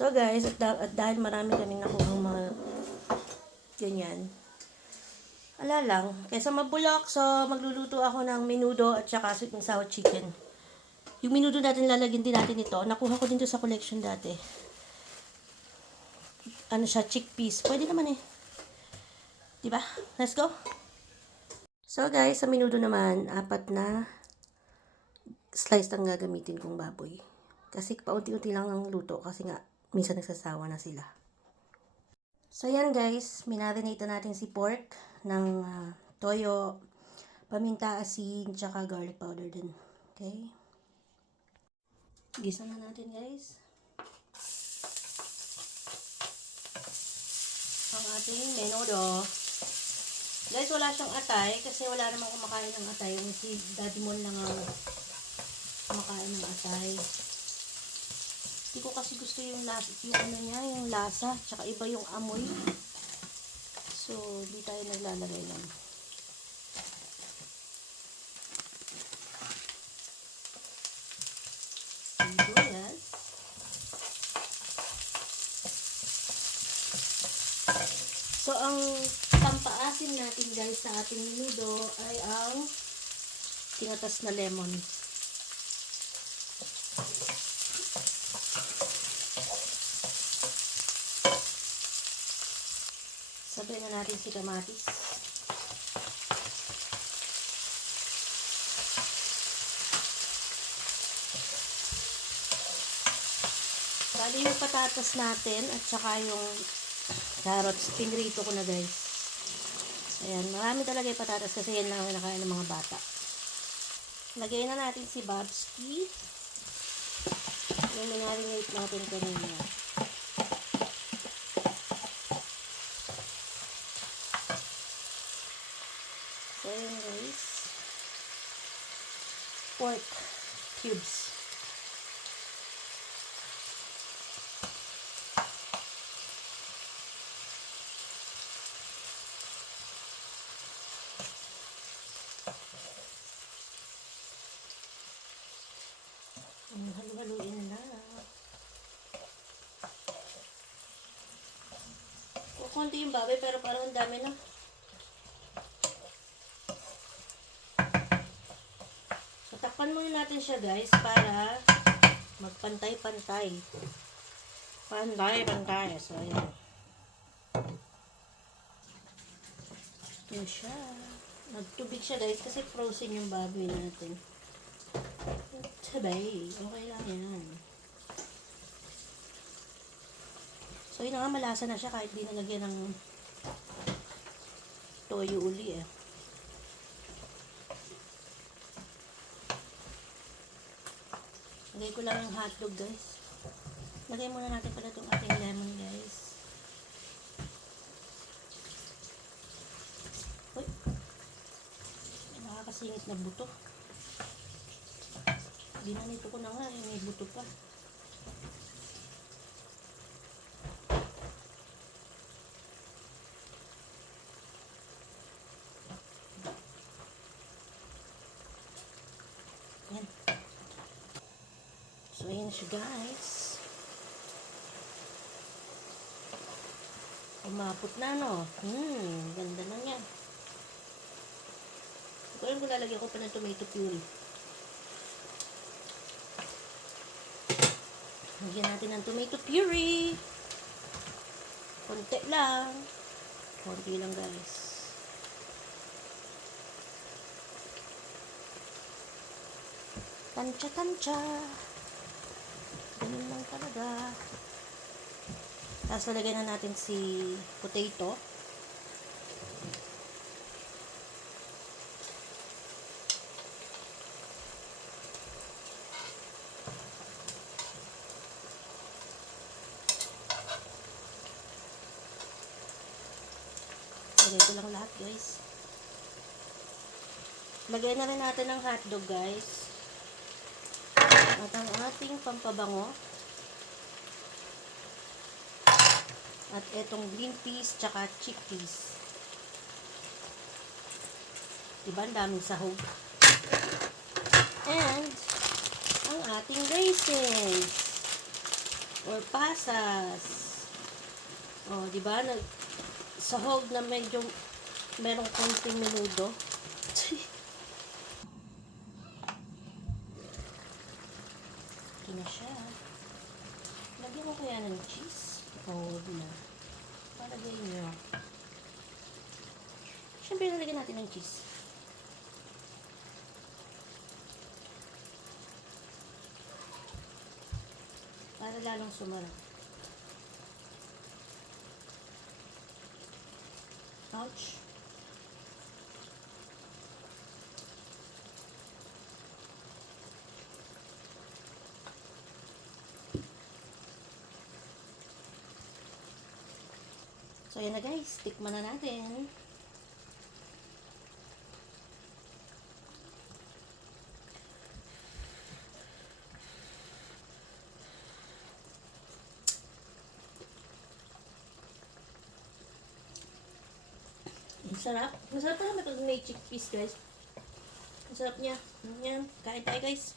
So guys, at dahil marami kaming nakuhang mga ganyan, ala lang, kaysa mabulok, so magluluto ako ng menudo at saka sweet and sour chicken. Yung menudo natin, lalagyan din natin ito. Nakuha ko din to sa collection dati. Ano siya, chickpeas. Pwede naman eh. Diba? Let's go! So guys, sa menudo naman, 4 na slice ang gagamitin kong baboy. Kasi paunti-unti lang ang luto kasi nga minsan nagsasawa na sila. So yan guys, minarinate natin si pork ng toyo, paminta, asin, tsaka garlic powder din. Okay? Gisa na natin guys ang ating menudo. Guys, wala siyang atay kasi wala namang kumakain ng atay. Yung si Daddy Mon lang ang kumakain ng atay. Hindi ko kasi gusto yung lasa, yung ano niya, yung lasa, tsaka iba yung amoy. So, di tayo naglalagay lang. Sibuyas. So, ang pampaasim natin guys sa ating menudo ay ang tinatas na lemon. Sabay na natin si kamatis. Bali yung patatas natin at saka yung carrots, pinrito ko na guys. Ayan, marami talaga yung patatas kasi yan lang ang nakain ng mga bata. Lagay na natin si Babski. Yung minarinate natin kanina. So ayan guys, pork cubes. Halu-haluin na. Kunti yung baboy pero parang ang dami na. So takpan muna natin siya guys para magpantay-pantay. Pantay-pantay. So ayan. Ito siya. Nagtubig siya guys kasi frozen yung baboy natin. Sabay. Okay lang yan. So yun nga, malasa na siya kahit di nalagyan ng toyo uli eh. Lagay ko lang yung hotdog guys. Lagay muna natin pala itong ating lemon guys. Uy! May nakakasingit na buto. Ginanito ko na nga, may buto pa. Yan. So, ayan siya guys. Umapot na no. Ganda na yan. Ito yung lalagyan ko pa ng tomato puree. Lagyan natin ng tomato puree. Konti lang. Konti lang guys. Tansya-tansya. Ganun lang talaga. Tapos lalagyan na natin si potato. Lagay ko lang lahat guys. Lagay na rin natin ng hotdog guys. At ang ating pampabango. At etong green peas tsaka chickpeas. Diba? Ang daming sahog. And ang ating raisins. or pasas. O, di ba? Sahog na medyo merong konting menudo. Ito na siya. Lagyan ko kaya ng cheese? Huwag na. Palagay nyo. Siyempre, lalagyan natin ng cheese. Para lalong sumarap. Ouch. So, ayan na guys. Tikman na natin. Masarap. Masarap pa naman pag may chickpeas guys. Masarap niya. Yan. Kain tayo guys.